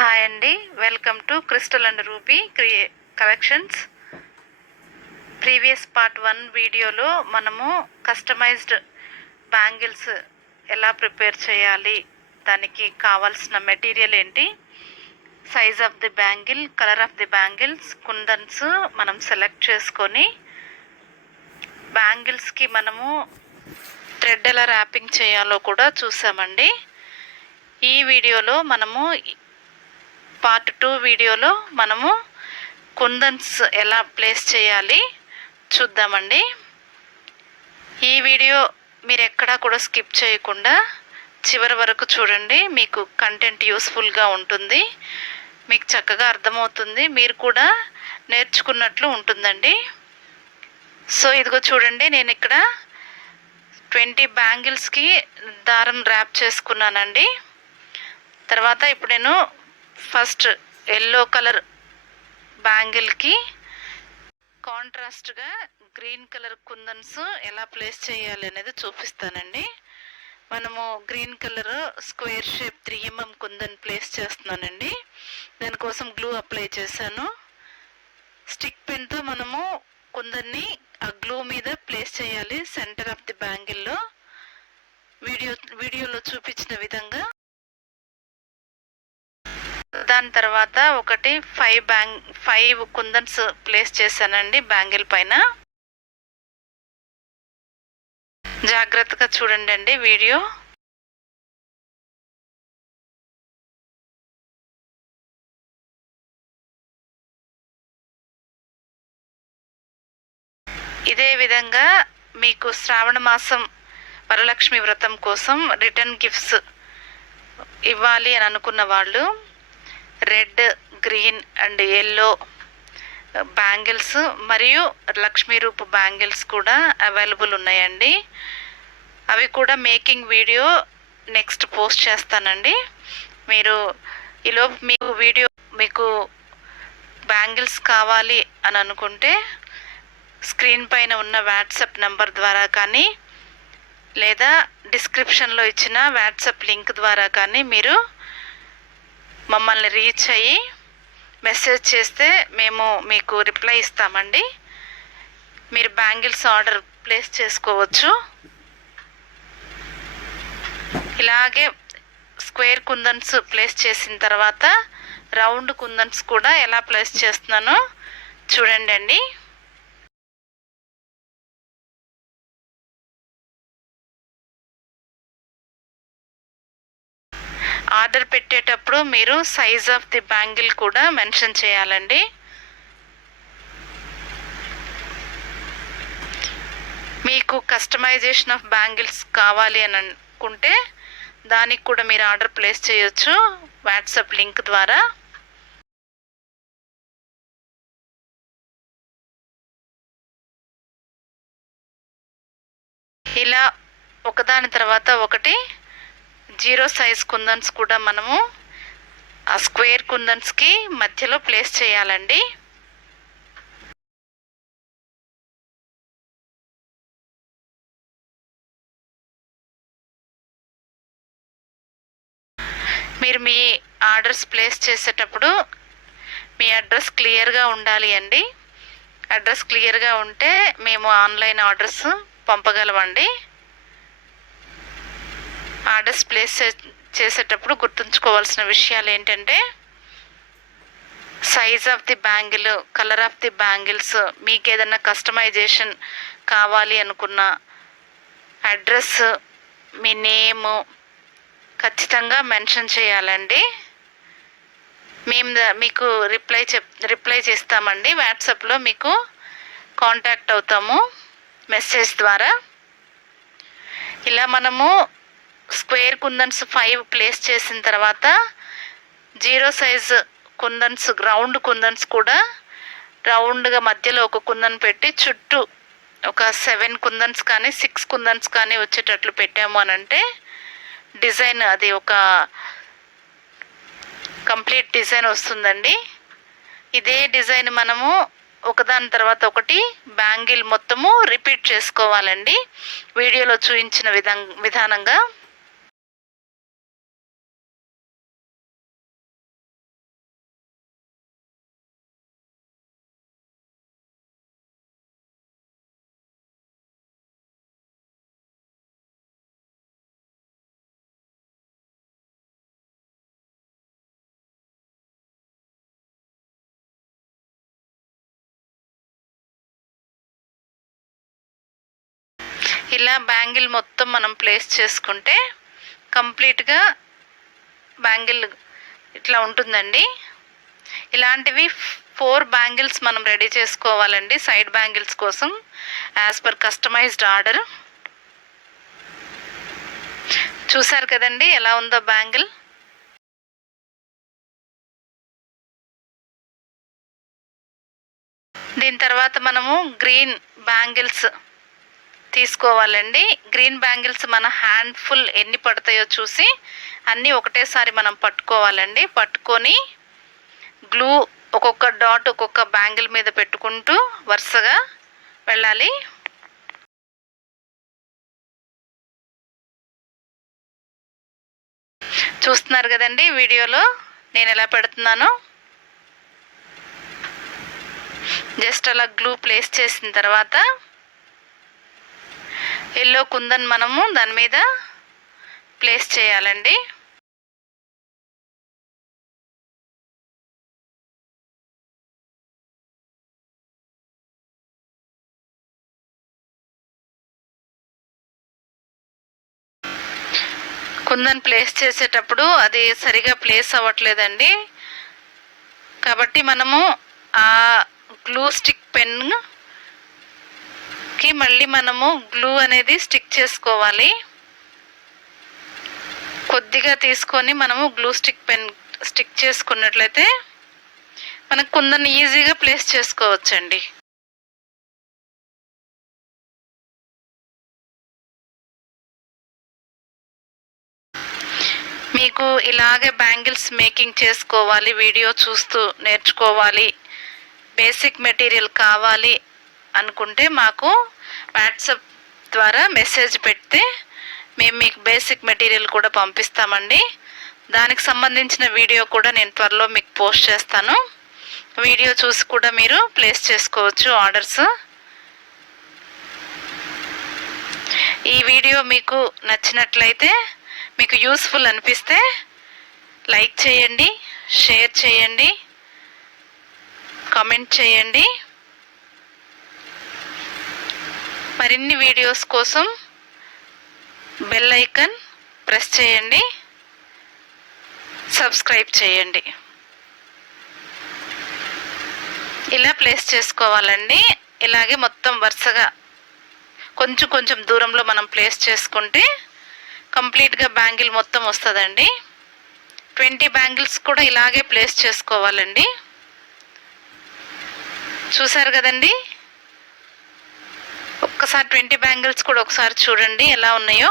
Hi అండి, welcome to crystal and ruby collections. Previous part 1 వీడియోలో మనము కస్టమైజ్డ్ బ్యాంగిల్స్ ఎలా ప్రిపేర్ చేయాలి, దానికి కావాల్సిన మెటీరియల్ ఏంటి, size of the bangle, colour of the bangles, kundans మనం సెలెక్ట్ చేసుకొని బ్యాంగిల్స్కి మనము థ్రెడ్ ఎలా ర్యాపింగ్ చేయాలో కూడా చూసామండి. ఈ వీడియోలో మనము పార్ట్ 2 వీడియోలో మనము కుందన్స్ ఎలా ప్లేస్ చేయాలి చూద్దామండి. ఈ వీడియో మీరు ఎక్కడా కూడా స్కిప్ చేయకుండా చివరి వరకు చూడండి. మీకు కంటెంట్ యూస్ఫుల్గా ఉంటుంది, మీకు చక్కగా అర్థమవుతుంది, మీరు కూడా నేర్చుకున్నట్లు ఉంటుందండి. సో ఇదిగో చూడండి, నేను ఇక్కడ 20 బ్యాంగిల్స్కి దారం ర్యాప్ చేసుకున్నానండి. తర్వాత ఇప్పుడు నేను ఫస్ట్ ఎల్లో కలర్ బ్యాంగిల్కి కాంట్రాస్ట్గా గ్రీన్ కలర్ కుందన్స్ ఎలా ప్లేస్ చేయాలి అనేది చూపిస్తానండి. మనము green colour square shape 3mm kundan place చేస్తున్నానండి. దానికోసం గ్లూ అప్లై చేశాను. స్టిక్ పెన్తో మనము కుందన్ని ఆ గ్లూ మీద ప్లేస్ చేయాలి సెంటర్ ఆఫ్ ది బ్యాంగిల్లో, వీడియోలో చూపించిన విధంగా. దాని తర్వాత ఒకటి 5 కుందన్స్ ప్లేస్ చేశానండి బ్యాంగిల్ పైన. జాగ్రత్తగా చూడండి అండి వీడియో. ఇదే విధంగా మీకు శ్రావణ మాసం వరలక్ష్మి వ్రతం కోసం రిటర్న్ గిఫ్ట్స్ ఇవ్వాలి అని అనుకున్న వాళ్ళు red, green and yellow bangles మరియు లక్ష్మీ రూప్ బ్యాంగిల్స్ కూడా అవైలబుల్ ఉన్నాయండి. అవి కూడా మేకింగ్ వీడియో నెక్స్ట్ పోస్ట్ చేస్తానండి. మీరు ఈలోపు మీకు బ్యాంగిల్స్ కావాలి అని అనుకుంటే స్క్రీన్ పైన ఉన్న వాట్సాప్ నెంబర్ ద్వారా కానీ లేదా డిస్క్రిప్షన్లో ఇచ్చిన వాట్సాప్ లింక్ ద్వారా కానీ మీరు మమ్మల్ని రీచ్ అయ్యి మెసేజ్ చేస్తే మేము మీకు రిప్లై ఇస్తామండి. మీరు బ్యాంగిల్స్ ఆర్డర్ ప్లేస్ చేసుకోవచ్చు. ఇలాగే స్క్వేర్ కుందన్స్ ప్లేస్ చేసిన తర్వాత రౌండ్ కుందన్స్ కూడా ఎలా ప్లేస్ చేస్తున్నానో చూడండి అండి. ఆర్డర్ పెట్టేటప్పుడు మీరు సైజ్ ఆఫ్ ది బ్యాంగిల్ కూడా మెన్షన్ చేయాలండి. మీకు కస్టమైజేషన్ ఆఫ్ బ్యాంగిల్స్ కావాలి అని అనుకుంటే దానికి కూడా మీరు ఆర్డర్ ప్లేస్ చేయొచ్చు వాట్సాప్ లింక్ ద్వారా. ఇలా ఒకదాని తర్వాత ఒకటి 0 సైజ్ కుందన్స్ కూడా మనము ఆ స్క్వేర్ కుందన్స్కి మధ్యలో ప్లేస్ చేయాలండి. మీరు మీ ఆర్డర్స్ ప్లేస్ చేసేటప్పుడు మీ అడ్రస్ క్లియర్గా ఉండాలి అండి. అడ్రస్ క్లియర్గా ఉంటే మేము ఆన్లైన్ ఆర్డర్స్ పంపగలమండి. ఆర్డర్స్ ప్లేస్ చేసేటప్పుడు గుర్తుంచుకోవాల్సిన విషయాలు ఏంటంటే size of the bangle, colour of the bangles, మీకు ఏదైనా కస్టమైజేషన్ కావాలి అనుకున్న అడ్రస్, మీ నేము ఖచ్చితంగా మెన్షన్ చేయాలండి. మేము మీకు రిప్లై చేస్తామండి. వాట్సాప్లో మీకు కాంటాక్ట్ అవుతాము మెసేజ్ ద్వారా. ఇలా మనము స్క్వేర్ కుందన్స్ 5 ప్లేస్ చేసిన తర్వాత 0 సైజ్ కుందన్స్, రౌండ్ కుందన్స్ కూడా రౌండ్గా మధ్యలో ఒక కుందన్ పెట్టి చుట్టూ ఒక 7 కుందన్స్ కానీ 6 కుందన్స్ కానీ వచ్చేటట్లు పెట్టాము అని అంటే డిజైన్ అది ఒక కంప్లీట్ డిజైన్ వస్తుందండి. ఇదే డిజైన్ మనము ఒకదాని తర్వాత ఒకటి బ్యాంగిల్ మొత్తము రిపీట్ చేసుకోవాలండి వీడియోలో చూపించిన విధానంగా. ఇలా బ్యాంగిల్ మొత్తం మనం ప్లేస్ చేసుకుంటే కంప్లీట్గా బ్యాంగిల్ ఇట్లా ఉంటుందండి. ఇలాంటివి 4 బ్యాంగిల్స్ మనం రెడీ చేసుకోవాలండి సైడ్ బ్యాంగిల్స్ కోసం యాజ్ పర్ కస్టమైజ్డ్ ఆర్డర్. చూసారు కదండి ఎలా ఉందో బ్యాంగిల్. దీని తర్వాత మనము గ్రీన్ బ్యాంగిల్స్ తీసుకోవాలండి. గ్రీన్ బ్యాంగిల్స్ మన హ్యాండ్ఫుల్ ఎన్ని పడతాయో చూసి అన్నీ ఒకటేసారి మనం పట్టుకోవాలండి. పట్టుకొని గ్లూ ఒక్కొక్క డాట్ ఒక్కొక్క బ్యాంగిల్ మీద పెట్టుకుంటూ వరుసగా వెళ్ళాలి. చూస్తున్నారు కదండి వీడియోలో నేను ఎలా పెడుతున్నానో. జస్ట్ అలా గ్లూ ప్లేస్ చేసిన తర్వాత ఎల్లో కుందన్ మనము దాని మీద ప్లేస్ చేయాలండి. కుందన్ ప్లేస్ చేసేటప్పుడు అది సరిగా ప్లేస్ అవ్వట్లేదండి. కాబట్టి మనము ఆ గ్లూ స్టిక్ పెన్కి మళ్ళీ మనము గ్లూ అనేది స్టిక్ చేసుకోవాలి. కొద్దిగా తీసుకొని మనము గ్లూ స్టిక్ పెన్ స్టిక్ చేసుకున్నట్లయితే మనకు కుందన్ ఈజీగా ప్లేస్ చేసుకోవచ్చండి. మీకు ఇలాగే బ్యాంగిల్స్ మేకింగ్ చేసుకోవాలి, వీడియో చూస్తూ నేర్చుకోవాలి, బేసిక్ మెటీరియల్ కావాలి అనుకుంటే మాకు వాట్సాప్ ద్వారా మెసేజ్ పెడితే మేము మీకు బేసిక్ మెటీరియల్ కూడా పంపిస్తామండి. దానికి సంబంధించిన వీడియో కూడా నేను త్వరలో మీకు పోస్ట్ చేస్తాను. వీడియో చూసి కూడా మీరు ప్లేస్ చేసుకోవచ్చు ఆర్డర్స్. ఈ వీడియో మీకు నచ్చినట్లయితే, మీకు యూస్ఫుల్ అనిపిస్తే లైక్ చేయండి, షేర్ చేయండి, కామెంట్ చేయండి. మరిన్ని వీడియోస్ కోసం బెల్ ఐకాన్ ప్రెస్ చేయండి, సబ్స్క్రైబ్ చేయండి. ఇలా ప్లేస్ చేసుకోవాలండి. ఇలాగే మొత్తం వరుసగా కొంచెం కొంచెం దూరంలో మనం ప్లేస్ చేసుకుంటే కంప్లీట్గా బ్యాంగిల్ మొత్తం వస్తుందండి. 20 బ్యాంగిల్స్ కూడా ఇలాగే ప్లేస్ చేసుకోవాలండి. చూసారు కదండి. ఒక్కసారి 20 బ్యాంగిల్స్ కూడా ఒకసారి చూడండి ఎలా ఉన్నాయో.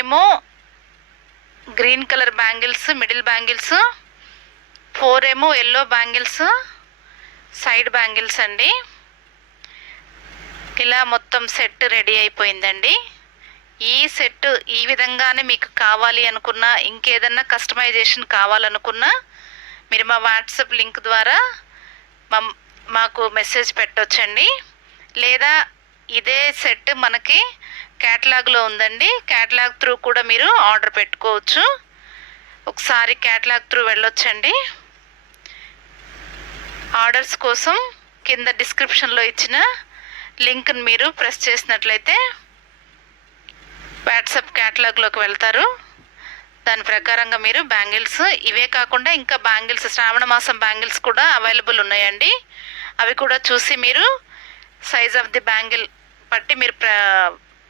ఏమో green colour bangles middle bangles, 4 ఏమో ఎల్లో బ్యాంగిల్స్ సైడ్ బ్యాంగిల్స్ అండి. ఇలా మొత్తం సెట్ రెడీ అయిపోయిందండి. ఈ సెట్ ఈ విధంగానే మీకు కావాలి అనుకున్నా, ఇంకేదన్నా కస్టమైజేషన్ కావాలనుకున్నా మీరు మా వాట్సాప్ లింక్ ద్వారా మాకు మెసేజ్ పెట్టొచ్చండి. లేదా ఇదే సెట్ మనకి క్యాటలాగ్లో ఉందండి, క్యాటలాగ్ త్రూ కూడా మీరు ఆర్డర్ పెట్టుకోవచ్చు. ఒకసారి క్యాటలాగ్ త్రూ వెళ్ళొచ్చండి. ఆర్డర్స్ కోసం కింద డిస్క్రిప్షన్లో ఇచ్చిన లింక్ని మీరు ప్రెస్ చేసినట్లయితే వాట్సాప్ క్యాటలాగ్లోకి వెళ్తారు. దాని ప్రకారంగా మీరు బ్యాంగిల్స్, ఇవే కాకుండా ఇంకా బ్యాంగిల్స్, శ్రావణ మాసం బ్యాంగిల్స్ కూడా అవైలబుల్ ఉన్నాయండి. అవి కూడా చూసి మీరు సైజ్ ఆఫ్ ది బ్యాంగిల్ బట్టి మీరు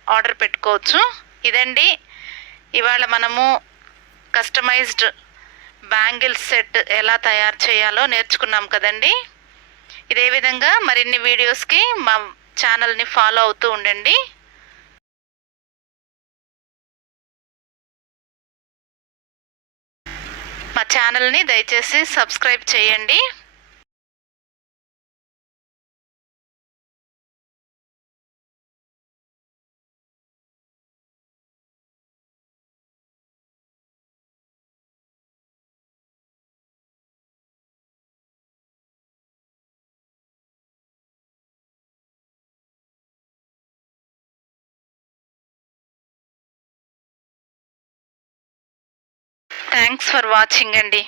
ఆర్డర్ పెట్టుకోవచ్చు. ఇదండి ఇవాళ మనము కస్టమైజ్డ్ బ్యాంగిల్ సెట్ ఎలా తయారు చేయాలో నేర్చుకున్నాం కదండి. ఇదే విధంగా మరిన్ని వీడియోస్కి మా ఛానల్ని ఫాలో అవుతూ ఉండండి. మా ఛానల్ని దయచేసి సబ్స్క్రైబ్ చేయండి. థ్యాంక్స్ ఫర్ వాచింగ్ అండి.